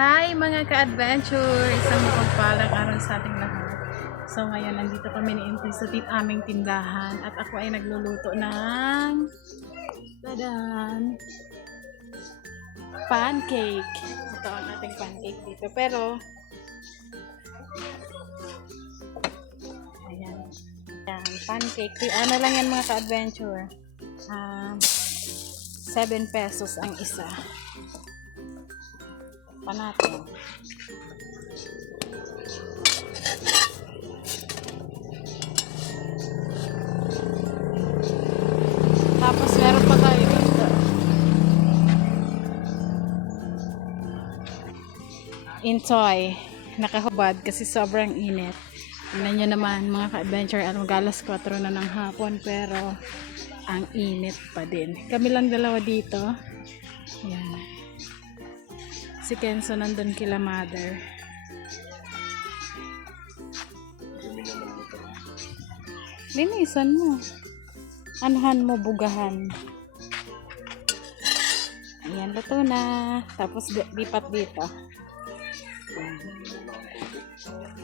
Hi mga ka-adventure! Isang mapagpalang araw sa ating lahat. So ngayon, nandito kami ni Intoy sa aming tindahan at ako ay nagluluto ng pancake. Ito ang ating pancake dito. Pero ayan. Ayan, pancake. Ano lang yan mga ka-adventure? 7 pesos ang isa. Pa natin. Tapos meron pa tayo dito. Intoy. Nakahubad kasi sobrang init. Tingnan nyo naman mga ka-adventure at mag-alas 4 na ng hapon pero ang init pa din. Kami lang dalawa dito. Ayan. Si Kenzo nandun kila mother. Linisan mo. Anuhan mo, bugahan. Ayan, luto na. Tapos lipat dito. Ayan.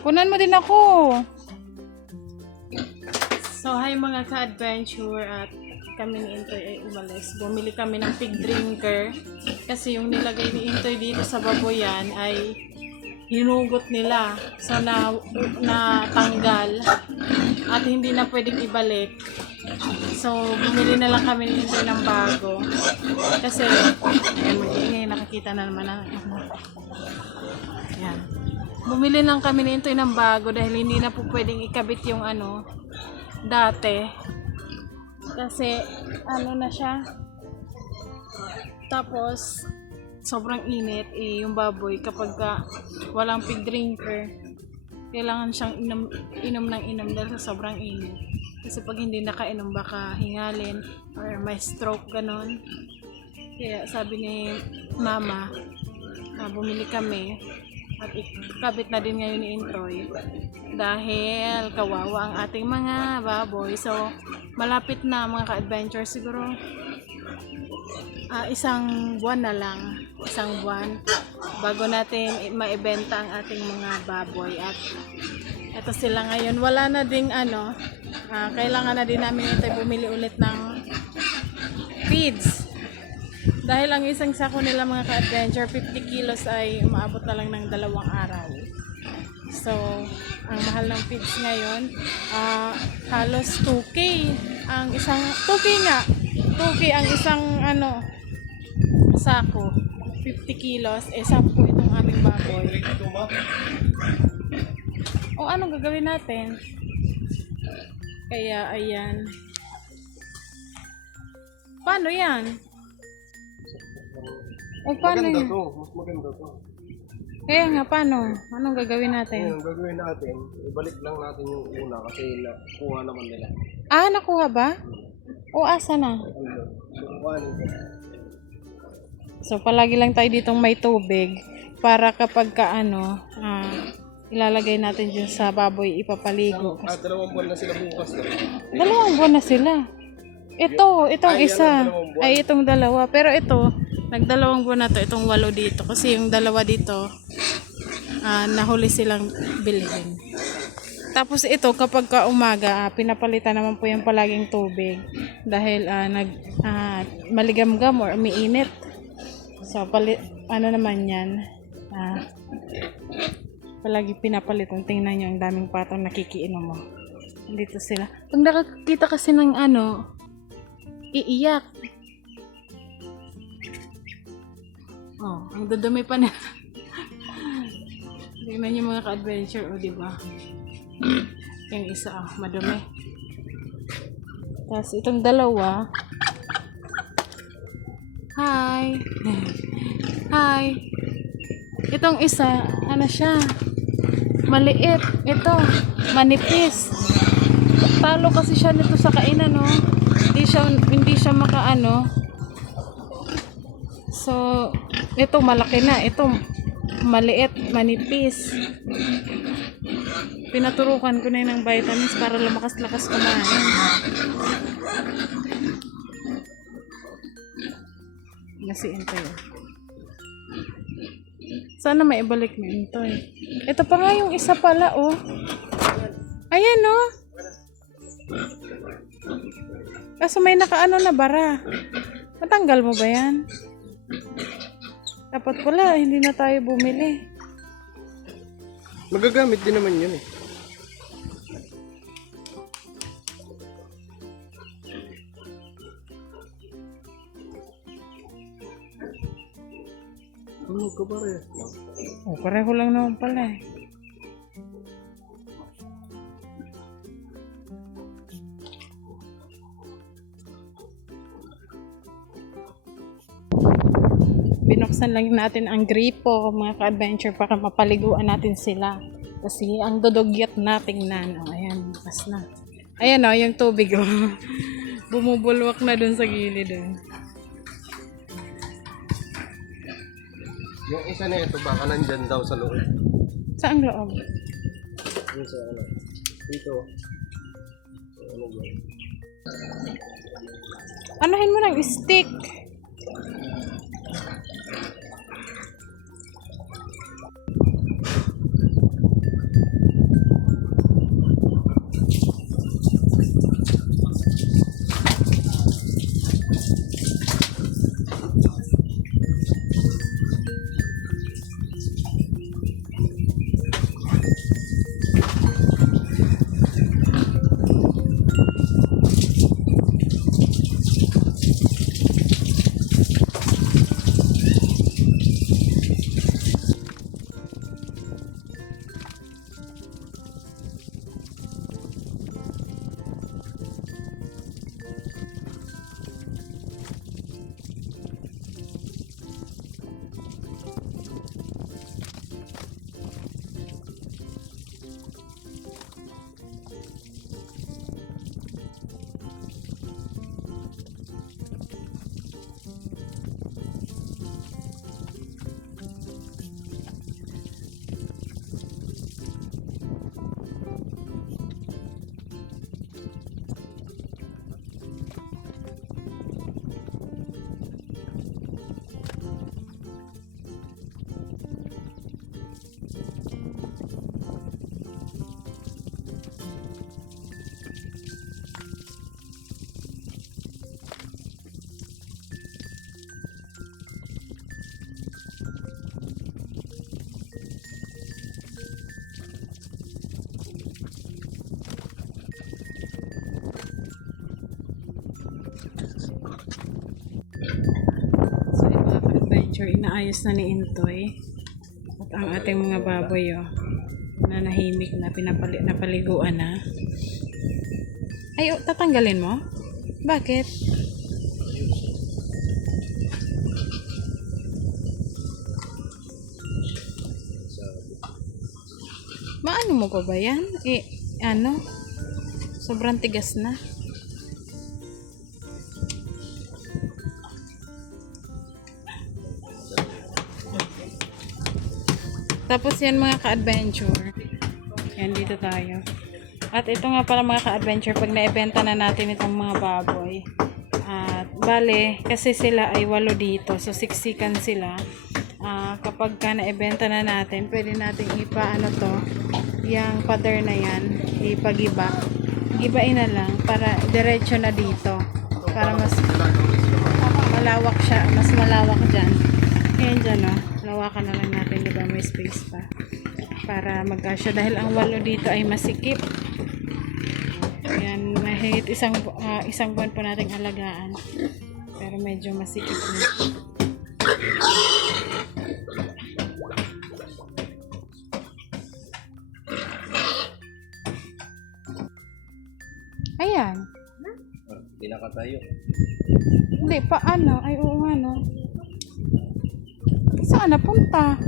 Kunan mo din ako. So, hi mga ka-adventure at kami ni Intoy ay umalis. Bumili kami ng pig drinker kasi yung nilagay ni Intoy dito sa baboyan ay hinugot nila. So, natanggal at hindi na pwedeng ibalik. So, bumili na lang kami ni Intoy ng bago. Kasi, ayan, mag-iingay, nakakita na naman ang ayan. Bumili lang kami ni Intoy ng bago dahil hindi na po pwedeng ikabit yung dati. Kasi, na siya. Tapos, sobrang init. Yung baboy, kapag walang pig drinker, kailangan siyang inom ng inom dahil sa sobrang init. Kasi pag hindi nakainom, baka hingalin or may stroke, ganon. Kaya sabi ni mama, bumili kami at ikabit na din ngayon ni Intoy dahil kawawa ang ating mga baboy. So, malapit na mga ka-adventure, siguro isang buwan na lang, isang buwan bago natin maibenta ang ating mga baboy. At eto sila ngayon, wala na ding kailangan na din namin ito bumili ulit ng feeds dahil ang isang sako nila mga ka-adventure 50 kilos ay umaabot na lang ng 2 araw. So ang mahal ng feeds ngayon, halos 2K ang isang 2K nga 2K ang isang sako, 50 kilos, 10 itong aming baboy. O anong gagawin natin? Kaya ayan, paano yan? O paano maganda yan? to, mas maganda to. Kaya nga, paano? Anong gagawin natin? Ngayon, gagawin natin, ibalik lang natin yung una kasi nakuha naman nila. Nakuha ba? O asa na? So, kuhanin ko. So, palagi lang tayo ditong may tubig para kapag ilalagay natin dyan sa baboy, ipapaligo. 2 buwan na sila bukas. 2 buwan na sila. Itong isa. Ay, itong 2. Pero ito, nag-2 buwan na to. Itong 8 dito. Kasi yung 2 dito, nahuli silang bilhin. Tapos ito, kapag umaga, pinapalitan naman po yung palaging tubig. Dahil maligam-gam or umiinit. So, naman yan. Palagi pinapalitan. Tingnan nyo, ang daming patong nakikiinom mo. Dito sila. Pag nakakita kasi ng iiyak. Oh, ang dudumi pa na. Tingnan nyo mga ka-adventure, diba? Yung isa, madumi. Tapos itong 2. Hi! Hi! Itong isa, siya? Maliit. Ito, manipis. Talo kasi siya nito sa kainan, no? Hindi siya So, ito malaki na. Ito, maliit, manipis. Pinaturukan ko na yun ng vitamins para lumakas-lakas kumain. Nasiin tayo. Sana maibalik mo ito eh. Ito pa nga yung isa pala, oh. Ayan, oh. Kaso may nakaano na bara. Matanggal mo ba yan? Dapat pala, hindi na tayo bumili. Magagamit din naman yun eh. Ano ka ba rin? Oh, pareho lang naman pala eh. Binuksan lang natin ang gripo, mga ka-adventure, para mapaliguan natin sila. Kasi ang dudugyat nating nan. Oh, ayan, bukas na. Ayan o, yung tubig oh. Bumubulwak na dun sa gilid oh. Yung isa na ito, baka nandyan daw sa loob. Saan loob? Yung sa ano. Dito. Ano ba? Anuhin mo ng stick. So yung mga ka-adventure, inaayos na ni Intoy. At ang ating mga baboy oh, na nahimik na, napaliguan na. Ay, oh, tatanggalin mo? Bakit? Maano mo pa ba yan? Eh, ano? Sobrang tigas na. Tapos yan mga ka-adventure. Yan, dito tayo. At ito nga pala mga ka-adventure, pag naibenta na natin itong mga baboy. At bale, kasi sila ay 8 dito. So, siksikan sila. Kapag ka naibenta na natin, pwede natin ipaano to, yung pader na yan, ipagiba. Gibain na lang para diretso na dito. Para mas malawak siya, mas malawak dyan. Ayan dyan o. Lawakan na lang natin, di ba? May space pa. Para magkasya. Dahil ang 8 dito ay masikip. Ayan, mahigit isang buwan po nating alagaan. Pero medyo masikip na. Ayan. Hindi na ka tayo. Hindi, paano? Ay, oo nga, no? Saan napunta?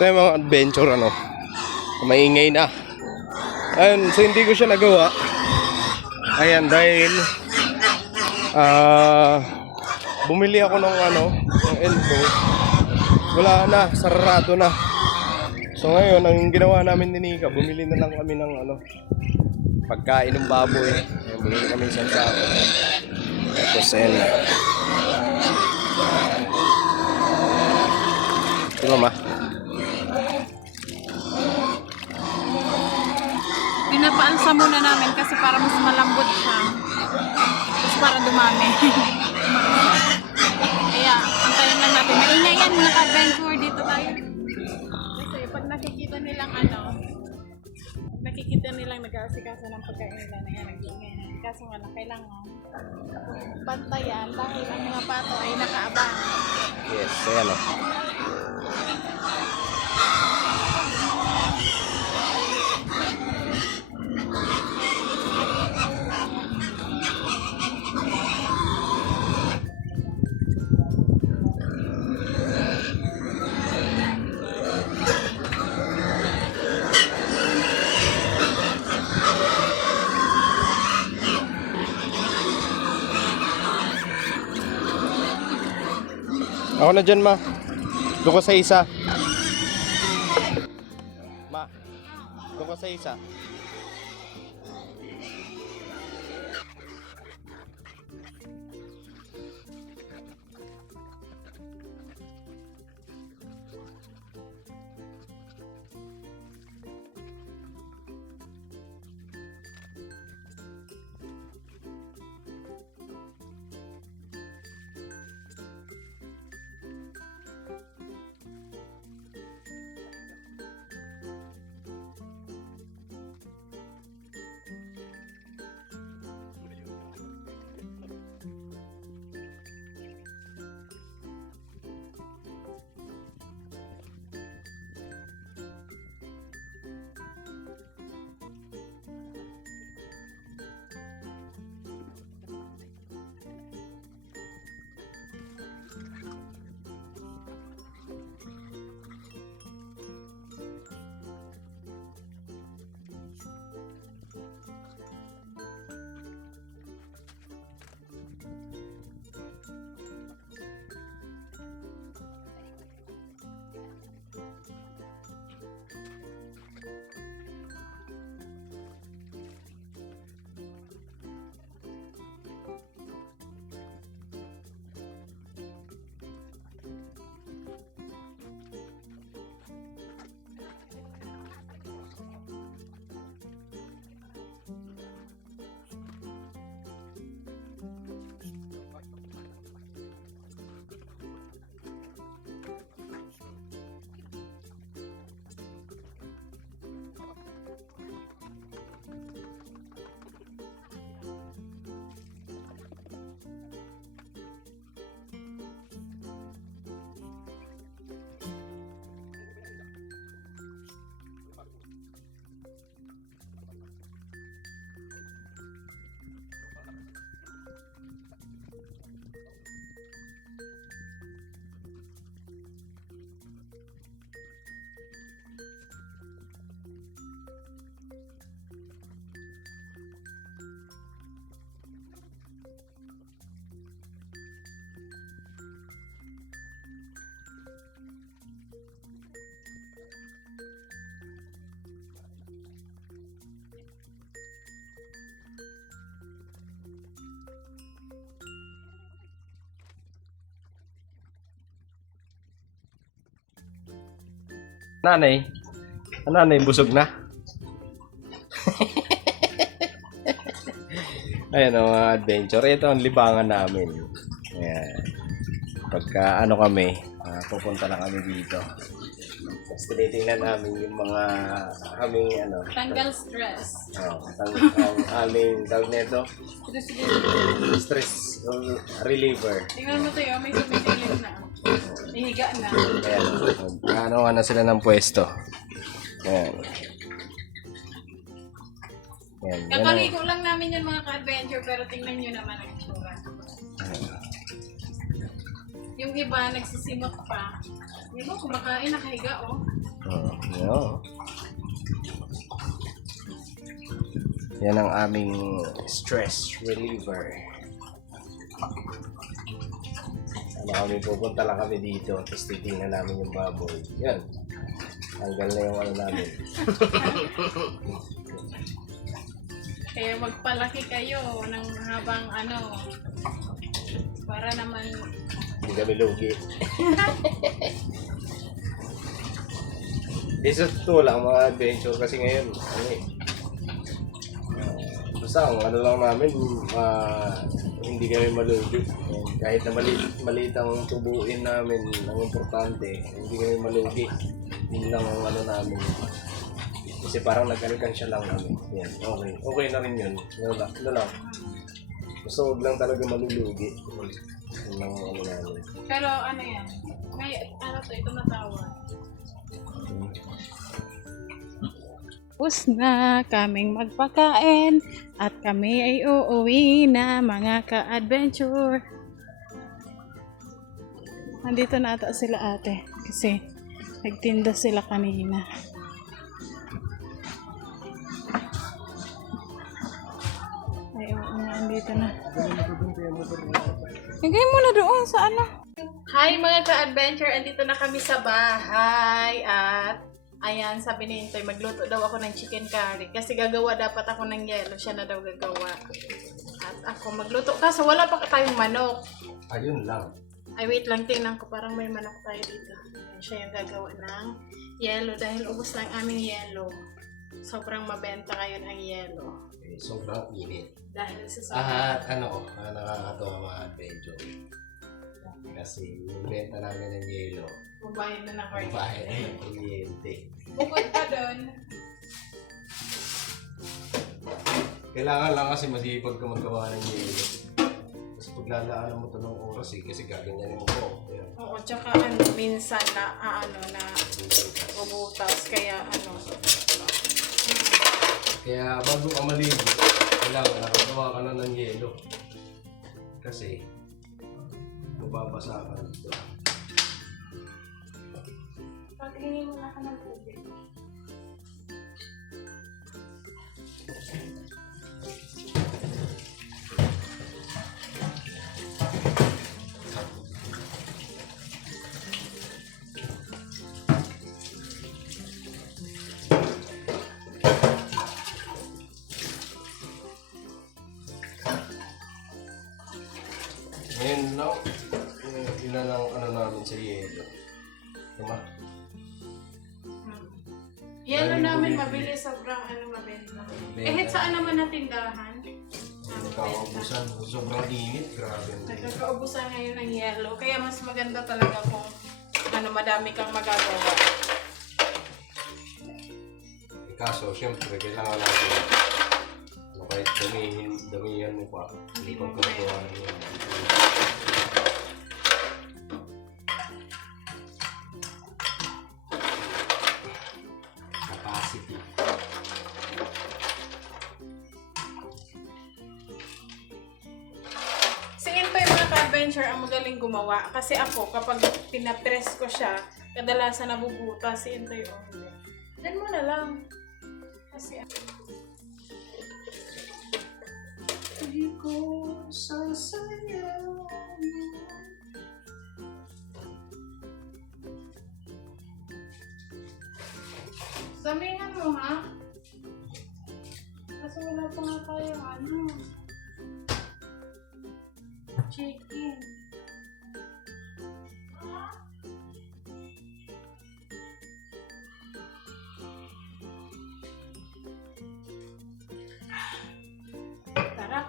So yung mga adventure ano, maingay na. Ayun, so hindi ko siya nagawa. Ayan, dahil bumili ako ng ano, ng elbow. wala na, sarado na. So ngayon, ang ginawa namin ni Nika, bumili na lang kami ng pagkain ng baboy. Ayan, bumili kami isang sako. Tapos ayan na. Di ba, ma? Pinapaalsa muna namin kasi para mas malambot siya. Tapos para dumami. Kaya, antayin lang natin. Maingay yan, naka-adventure dito tayo. Kasi pag nakikita nilang nakikita nilang nag-aasikaso ng pagkain nila na yan, nag-iingay. Kaso nga lang, kailangan bantayan dahil ang mga pato ay nakaabang. Yes, ayan o. Ako na dyan, ma. Doon ko sa isa. Ma, doon ko sa isa. Nanay. Nanay, busog na. Ayan o, mga adventure. Ito ang libangan namin. Ayan. Pagka kami, pupunta lang kami dito. Tapos tinitingnan namin yung mga aming Tanggal stress. ang aming tawag nito. Stress reliever. Tingnan mo tayo, may sumisilip na. Ihiga na. Ayan. Na sila ng pwesto. Ayan. Ayan. Kakaligo lang namin yung mga ka-adventure pero tingnan nyo naman ang itsura. Yung iba nagsisimot pa. Yung iba kumakain nakahiga Yeah. Yan ang aming stress reliever. Pupunta lang kami dito, tapos titingnan namin yung baboy. Yan. Tanggal na yung ano namin. Kaya magpalaki kayo ng habang para naman Hindi kami lugi. Isa to lang mga adventure kasi ngayon. Basta ang ano lang namin, hindi kami malugi. Kahit na maliit ang tubuin namin, ang importante, hindi kami malugi. Yun lang ang ano namin. Kasi parang nag-alkansya lang namin. Yan, okay. Okay na rin yun. Ano lang. Basta huwag lang talaga malulugi. Yun lang ang ano namin. pero yan. May ito natawag. Tapos na kaming magpakain at kami ay uuwi na mga ka-adventure. Nandito na ata sila ate kasi nagtinda sila kanina. Ay, oo nga, andito na. Lagay mo na doon sa Hi mga ka-adventure, andito na kami sa bahay at ayan, sabi ni Intoy, magluto daw ako ng chicken curry kasi gagawa dapat ako ng yelo, siya na daw gagawa. At ako magluto, kaso wala pa tayong manok. Ayun lang. Ay wait lang, tingnan ko, parang may manok tayo dito. Ayan, siya yung gagawa ng yelo dahil ubos lang aming yelo. Sobrang mabenta ngayon ang yelo. Sobrang init. Dahil sa Nakakatawa mga adventure. Kasi yung benta namin ng yelo, Babayad na ng kuryente. bahay na yung kuryente. Bukod pa doon, Kailangan lang kasi masipag ka magawa ng yelo. Kasi paglalaanan mo ito ng oras kasi gaganyanin mo ko. Ayan. oo, tsaka minsan na bubutas, kaya Kaya bago ka maligo, kailangan nakagawa ka na ng yelo. Kasi mababasa ka dito. paghingi mo na ka ng tubig. Ngayon lang, ilan ang namin sa yelo. Diba? Yelo namin mabili, sobrang mabenta. Eh, saan naman na tindahan? Nagkakaubusan. Sobrang init. Grabe. Nagkakaubusan ngayon ng yelo. Kaya mas maganda talaga kung madami kang magagawa. Kaso, syempre, kailangan natin kahit damihan mo pa. Hindi pang kagawa niya. Capacity. Si Intoy mga ka-adventure ang magaling gumawa. Kasi ako, kapag pinapress ko siya, kadalasan nabubuta si Intoy. Diyan mo na lang. Kasi Hindi ko sasayang. sabihan mo ha. Kasi wala pa nga tayong chicken. Sarap.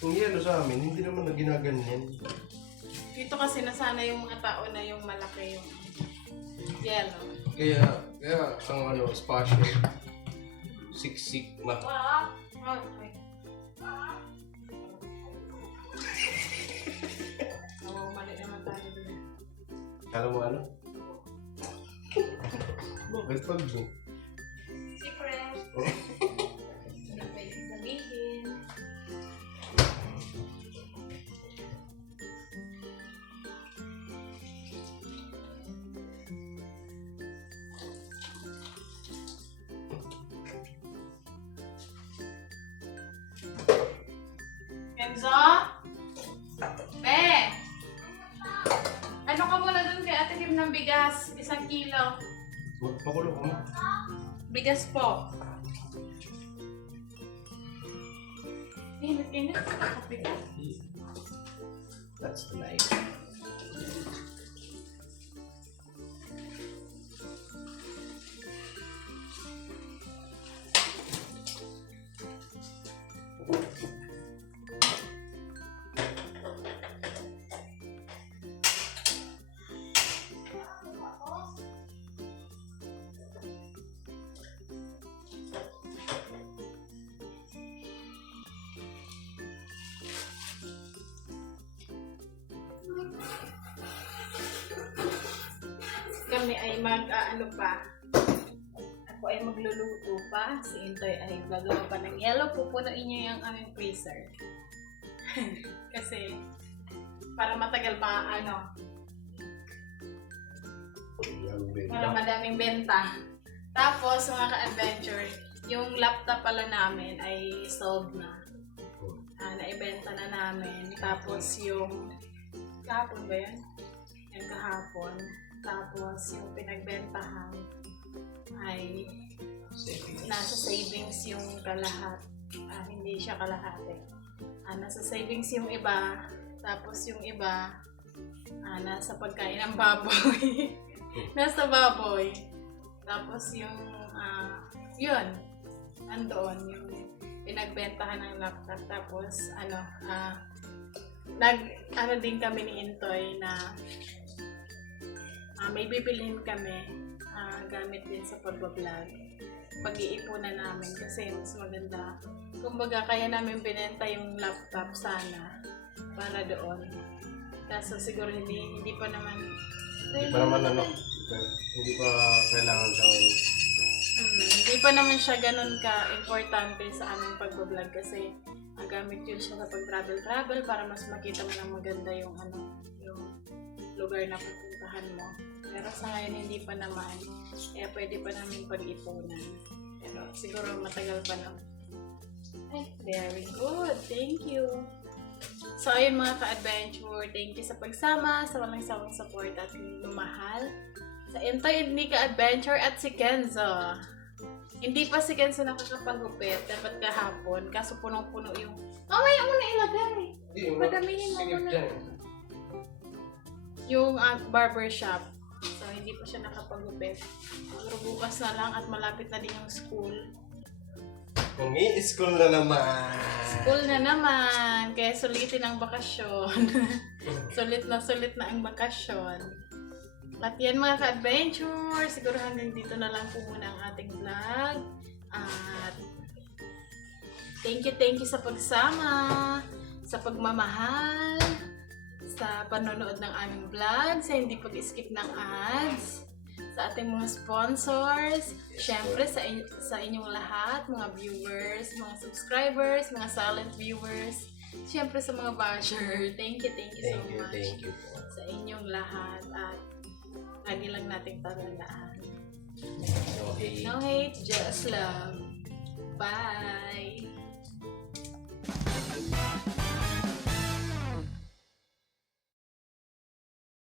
Kung yelo sa amin, hindi naman na ginaganyan. Dito kasi nasana yung mga tao na yung malaki yung yellow. Kaya ang spasyo, siksik ma. Okay. Oo, mali naman tayo dun. Alam mo ano? Bakit pag Secret. Hindi pwede sabihin. Enzo? Be! ng bigas, 1 kilo. Magpakulo ka mo. Bigas po. Init. Kape ka. That's the knife. Kami ay ano pa. Ako ay magluluto pa. Si Intoy ay gagawa pa ng yellow. Pupunuin niyo yung aming freezer. Kasi, para matagal pa, para madaming benta. Tapos, mga ka-adventure, yung laptop pala namin ay sold na. Naibenta na namin. Tapos, yung kahapon ba yan? Yung kahapon. Tapos, yung pinagbentahan ay nasa savings yung kalahat. Hindi siya kalahati. Nasa savings yung iba. Tapos yung iba, nasa pagkain ng baboy. Nasa baboy. Tapos yung, yun. Andoon yung pinagbentahan ng laptop. Tapos, din kami ni Intoy na may bibilhin kami gamit din sa pagbablog. Pag-iipunan namin kasi mas maganda. Kumbaga, kaya namin binenta yung laptop sana para doon. Kaso siguro hindi pa naman Hindi pa kailangan siya ngayon. Hindi pa naman siya ganun ka-importante sa aming pagbablog kasi gamit yun siya sa pag-travel para mas makita mo ng maganda yung yung lugar na pupuntahan mo. Pero sa ngayon hindi pa naman. Kaya pwede pa namin pag-ipunan. Pero siguro matagal pa na. Ay, very good. Thank you. So ayun mga ka-adventure, thank you sa pagsama, sa walang sawang support at lumahal. Sa Intoy Hindi Ka-Adventure at si Kenzo. Hindi pa si Kenzo nakakapagupit, dapat kahapon, kaso punong-puno yung... Mamaya mo na ilagay. Padamihin mo muna. Yung barbershop. So, hindi pa siya nakapagupit. Pero bukas na lang at malapit na din yung school. Kung i-school na naman. School na naman. Kaya sulitin ang bakasyon. Sulit na ang bakasyon. At yan mga ka-adventure. Siguro hanggang dito na lang po muna ang ating vlog. At thank you sa pagsama. Sa pagmamahal. Sa panonood ng aming vlog, sa hindi pag-skip ng ads, sa ating mga sponsors, syempre sa inyong lahat, mga viewers, mga subscribers, mga silent viewers, syempre sa mga basher. Thank you so much. Thank you po. Sa inyong lahat at lagi lang nating tatandaan. No hate, just love. Bye!